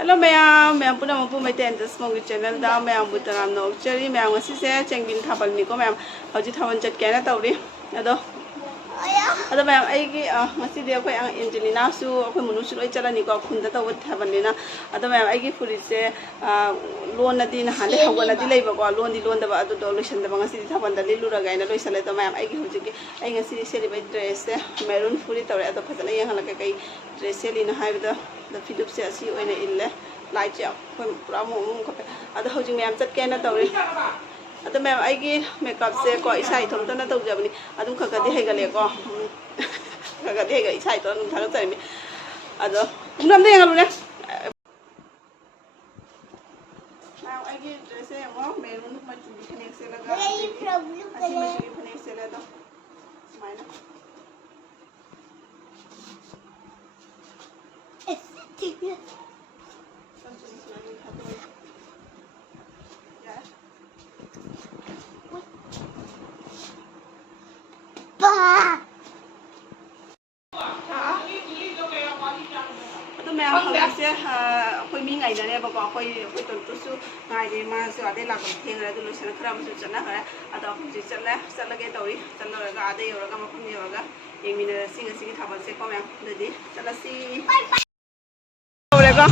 Hello ma'am पुनः मपू मैतेन दसमोगी channel दा ma'am बुतराम नौचरी ma'am ngasi चेंबिन थाबल निको मैम हजि थावन चट केना तौरी अदो मैम आइगी ngasi दे अखोय एंजेलिना सु अखोय मुनुसु लोय चलानी को खुंदा तव थाबनिना अदो मैम आइगी फुरिसे लोन नदी न हाले हवनदी लेबा को लोन दी लोन दबा अदो दो लोशन दबा ngasi थाबन दा लिलुरा गायना लोयसले तो मैम आइगी हुजिकी आई ngasi सेलिब्रेट ड्रेस से मैरून फुरी तौरे अदो फजना यहला कई ड्रेस सेलिना हाइबदा द फिदुप से असी ओइना इल्ले लाइट से अखोय पुरा मोम खपे अदो हुजिक मैम चट केना तौरे अदो मैम आइगी मेकअप से को इसा इथोमतना तौजबनी अदुम खगदि हेगले को खगदि हेगा इसा इथो नुम थाग चरमी अदो उमनम दे यंगलुने मैम आइगी ड्रेस से मो मेरून मचु फनेक से लगा असी मचु फनेक से ले दो माइना ठीक है तो मैं से कोई मी ngày này bà có कोई tuần tu su ngày này mà sự ở đây là còn thiên rồi tôi nói sẽ khram sự chânนะở đó cũng chỉ chân là cái tàu đi chân là cái ở đây rồi cái mà không nhiều cái em mình xin thảo vấn sẽ có mẹ được đi chân là xin rồi con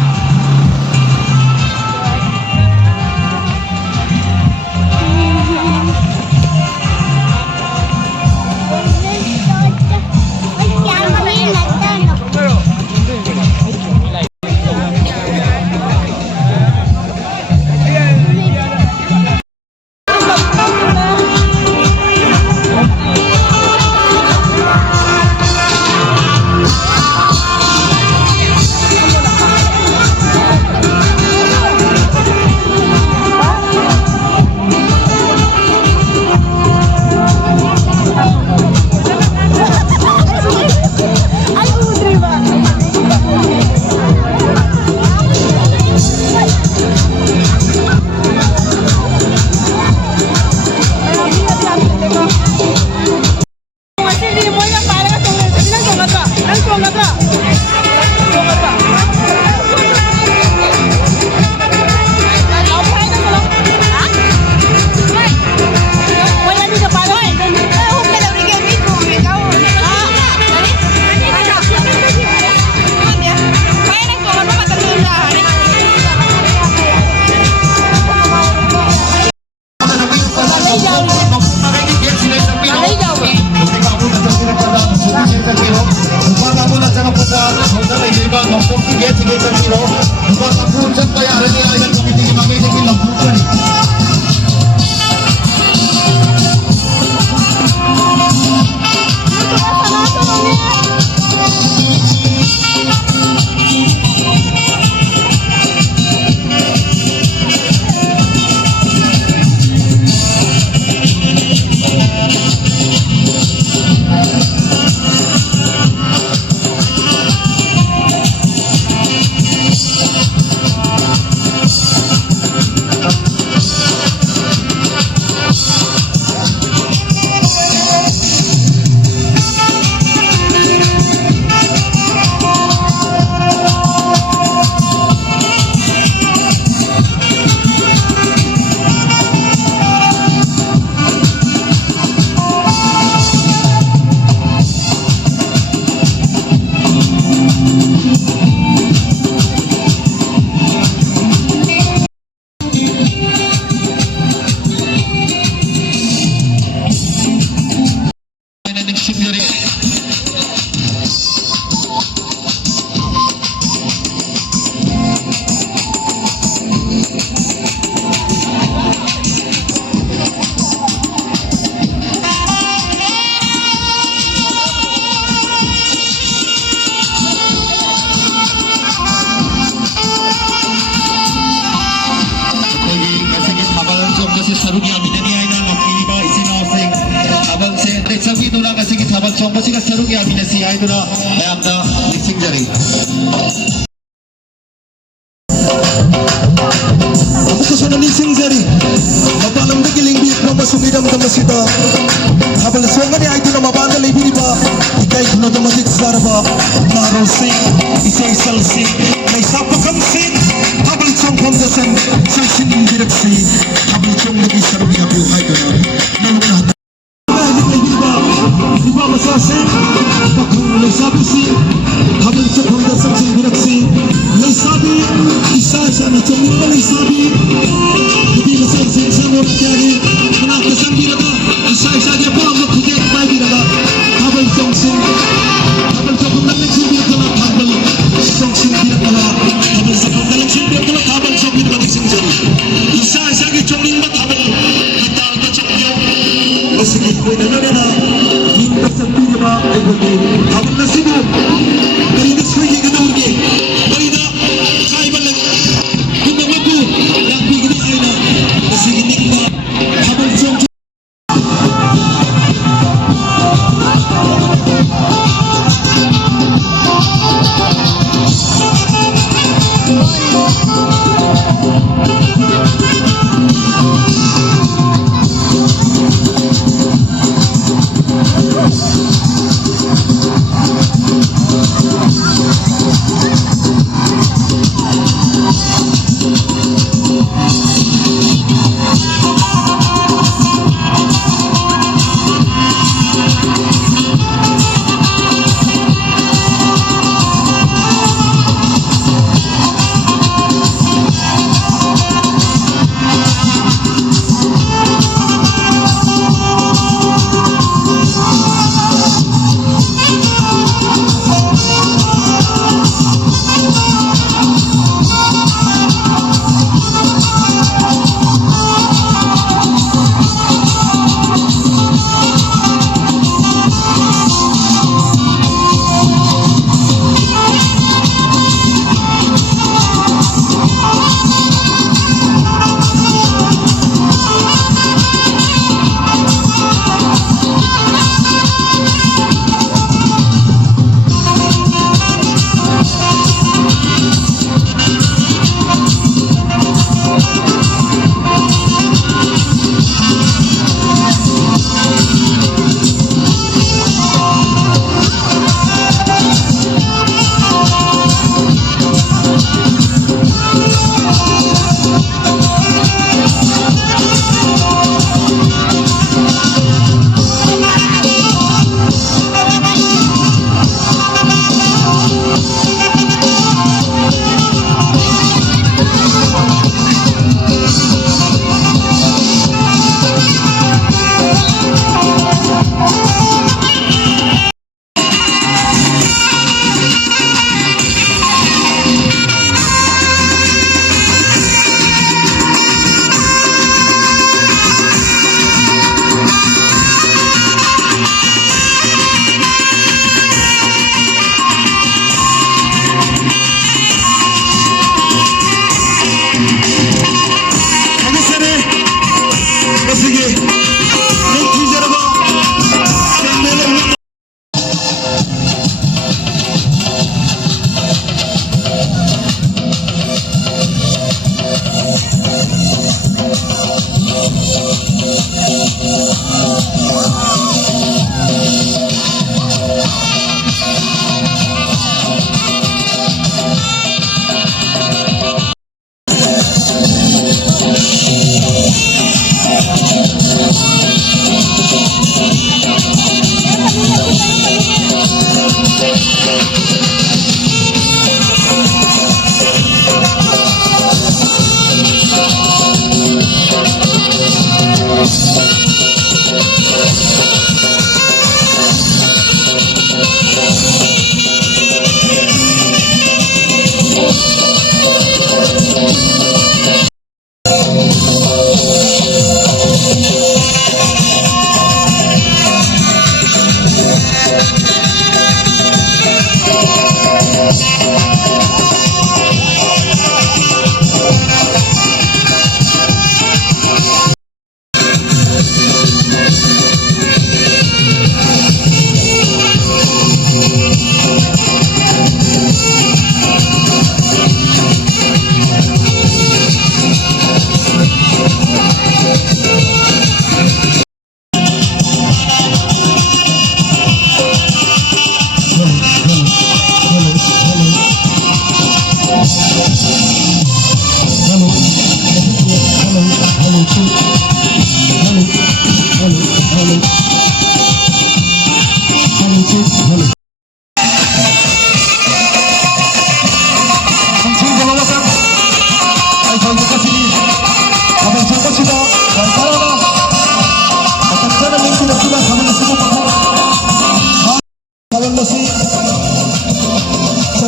정보시가 새롭게 아미네스 아이들아 매암다 믹싱자리 Susunod ni Singzari Mapalam na gilingbit na masumidam na masita Habang nasongan ni Aito na mabanda libiri ba Ikay ko na dumatik sa saraba Naro sing, isay sal sing May sapakang sing sana Tumulong balik sabi Hindi na sa sensa mo Kaya Manakasan biraga Isa-isa niya po ang magkukik May biraga Habal Jongsing Habal Jongsing Naglagsing biraga Habal Jongsing biraga Habal sa pagdalagsing biraga Habal Jongsing biraga Sinjari Isa-isa niya Jongling mat Habal Hatal ka Jongling Masigit ko na na Hindi sa biraga Ay hindi Habal na sigo Dari na swigi ka na urgi Dari na Kaiba lang Kung ako Yang bigyan ay na Masigit na Habal Jongsing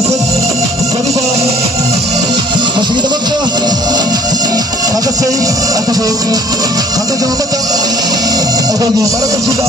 것은 저리가 마시기다박자 가가세이 아타보 가가정합박자 어거기 말아봅시다.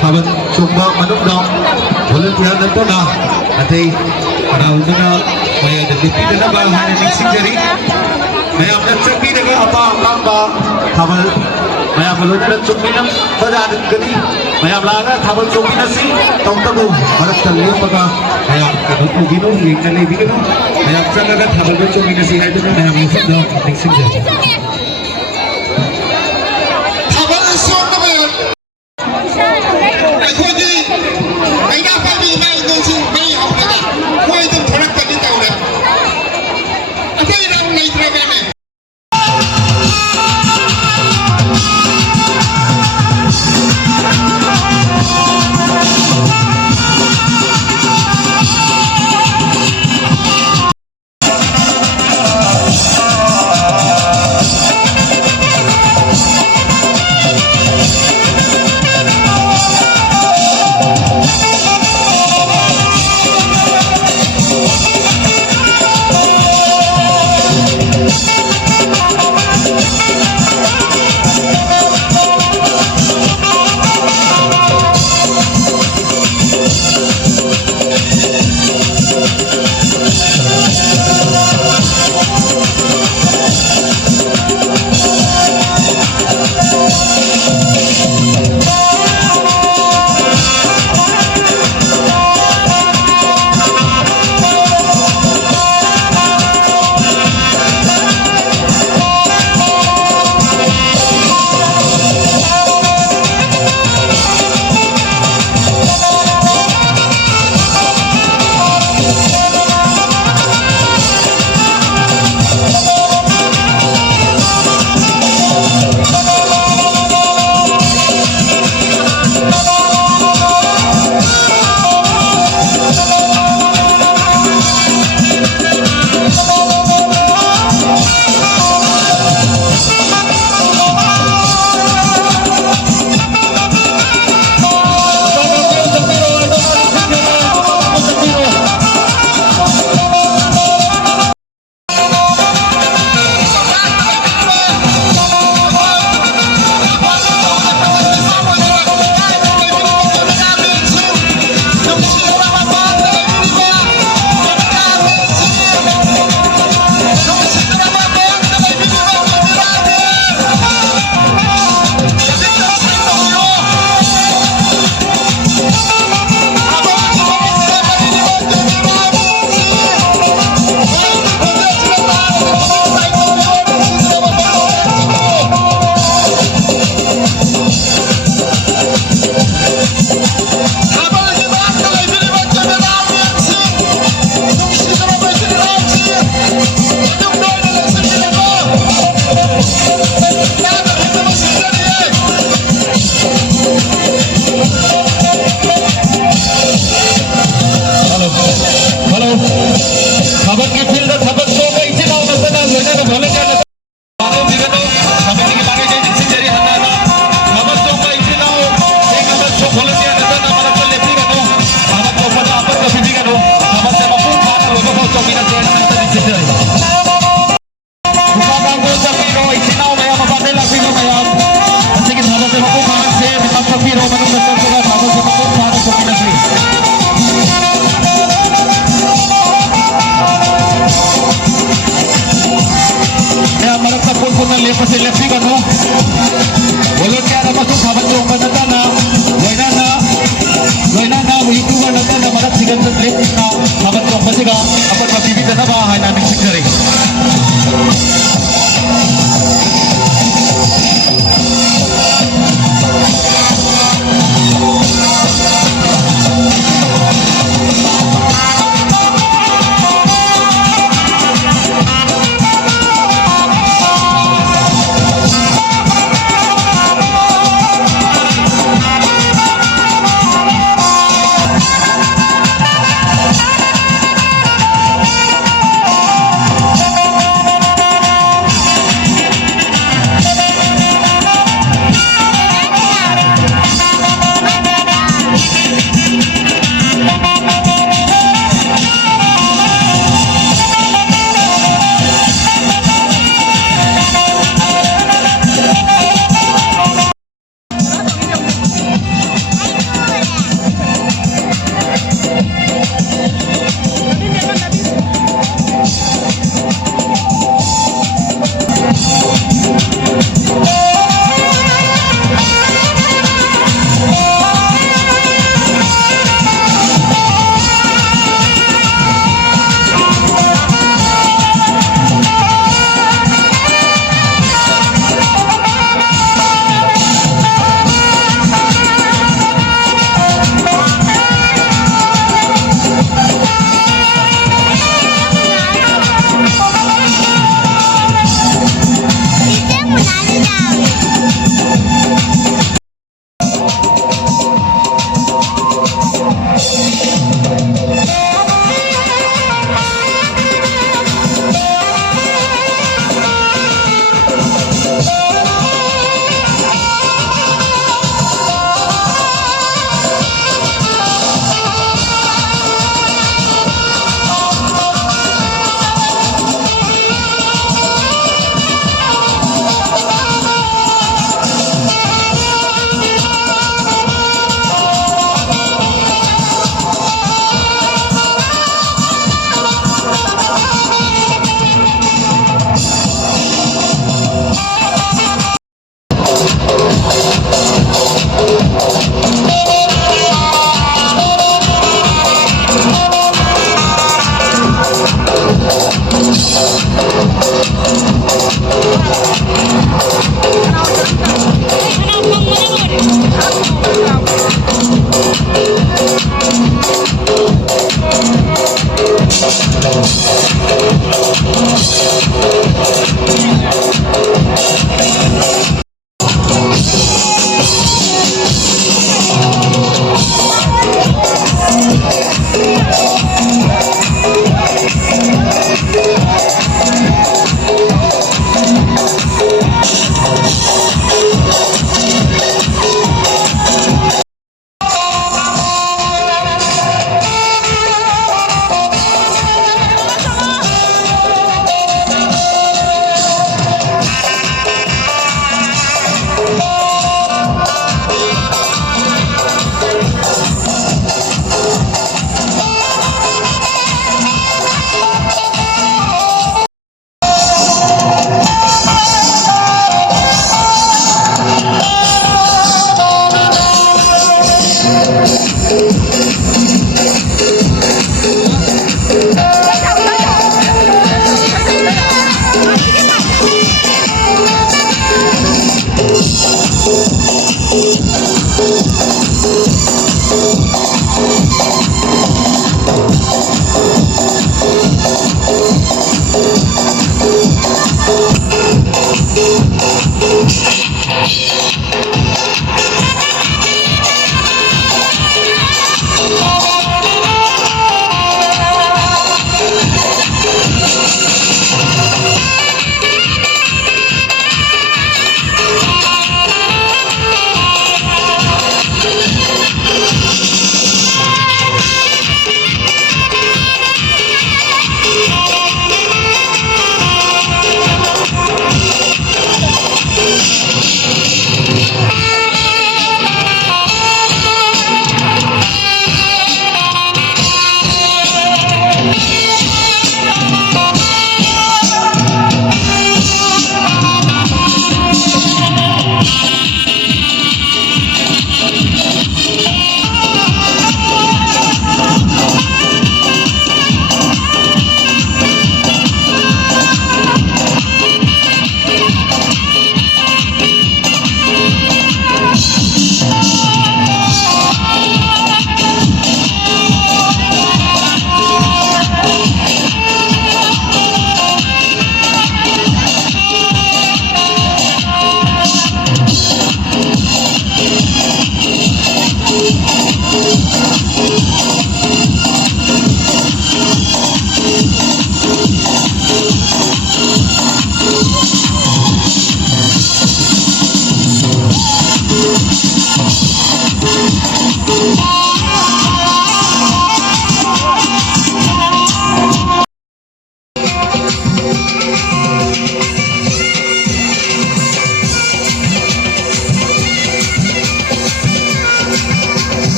Taban Sumba Manukdong Volunteer na po na Atay Paraw na na Maya nagpipila na ba Hanan ng sinjari Maya nagpipila ka Apa ang ba Tabal Maya volunteer Sumba na Padanan gani Maya laga Tabal Sumba na si Tong tabu Harap taliyo pagka Maya Kanot gino Yung nalibi ka Maya Sanaga Tabal Sumba na si Haito na Maya Musik na Ng sinjari Tabal Sumba na ba yun ꯑꯩꯈꯣꯏꯗꯤ ꯀꯩꯅꯥ ꯄꯥꯝꯕꯤ ꯏꯃꯥ ꯏꯗꯣꯟꯁꯤ ꯃꯩ ꯍꯧꯔꯒ ꯃꯣꯏ ꯑꯗꯨꯝ ꯊꯣꯔꯛꯄꯗꯤ ꯇꯧꯔꯦ ꯑꯇꯩ Rao ꯂꯩꯇ꯭ꯔꯕꯅꯦ pasi lepi kanu bolot kaya na masuk sahabat yung manatana loinana itu manatana marat sigan sa trip na sahabat yung pasiga apat mapibita na bahay namin sikari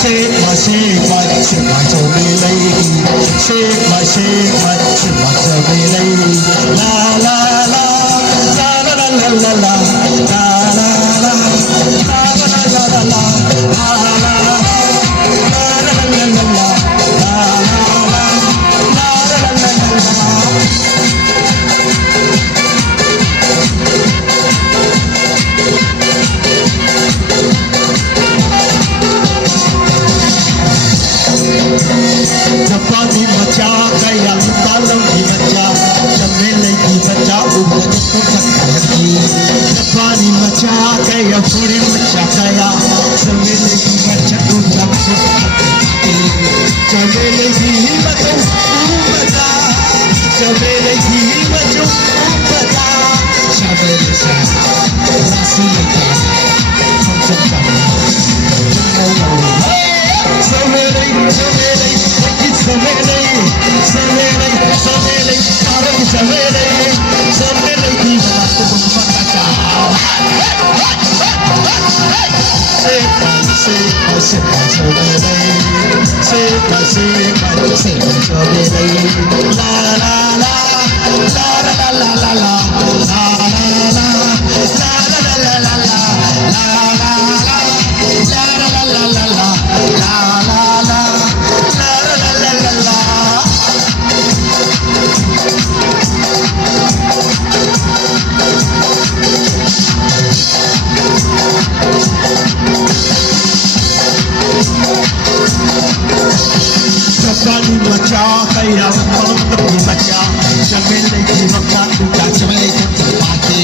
shake my, shake my, shake my chubby lady. Shake my, shake my, shake my chubby lady. La la la, la la la la la la, la la la, la la la la la, la la la, la la la la la, la la la la la. Japani macha gaya talam ki macha chamele ki macha ubha ko sakhi Japani macha gaya puri macha gaya chamele ki macha ubha ko sakhi chamele ki macha ubha chamele ki macha ubha chamele sa rasi ka samsam Samele, samele, samele, samele, samele, aram samele, samele ki baat bumata. Seka, seka, seka, samele, seka, seka, seka, samele. La la la, la la la la la la, la la la, la la la la la, la la la, la la la la la. Japani macha kaya palang macha chamele ki makka uka chamele ko chapati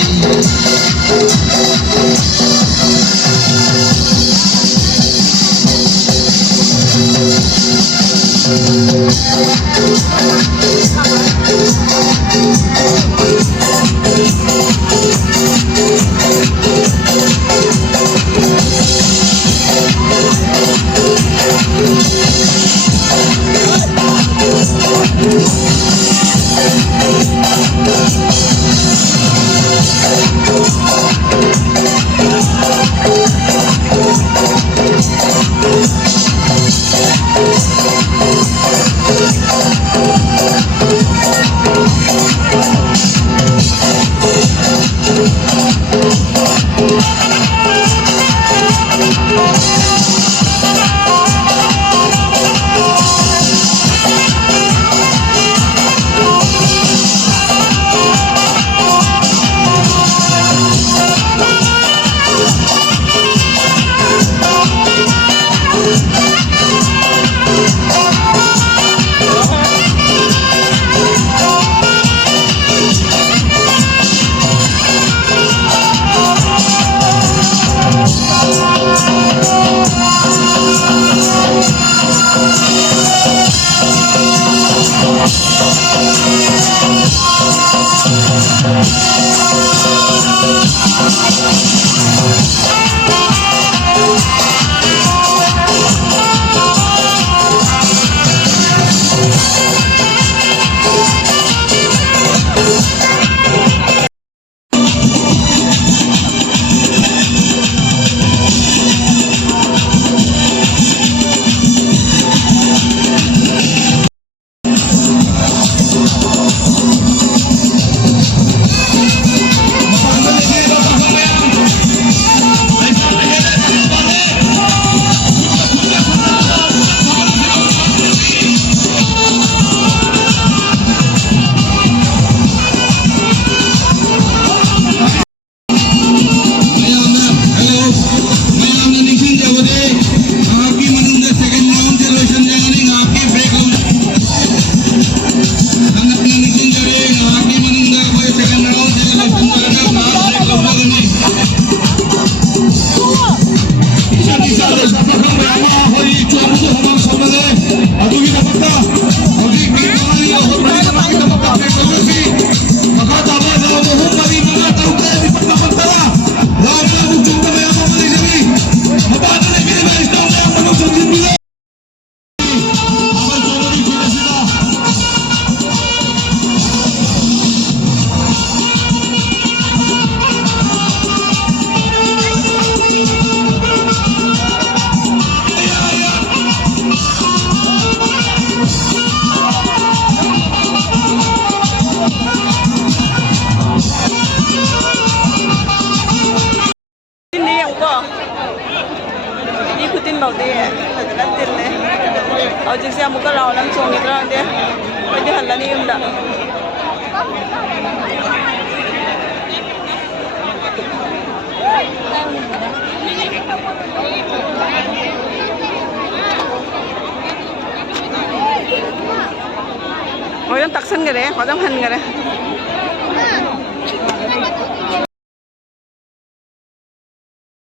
ꯍꯧꯖꯤꯛꯁꯦ ꯑꯃꯨꯛꯀ round ꯑꯃ ꯆꯣꯡꯈꯤꯗ꯭ꯔꯥ ꯈꯪꯗꯦ ꯑꯩꯈꯣꯏꯗꯤ ꯍꯜꯂꯅꯤ ꯌꯨꯝꯗ ꯍꯣꯏ ꯇꯛꯁꯟꯈꯔꯦ ꯍꯣꯏ ꯍꯟꯈꯔꯦ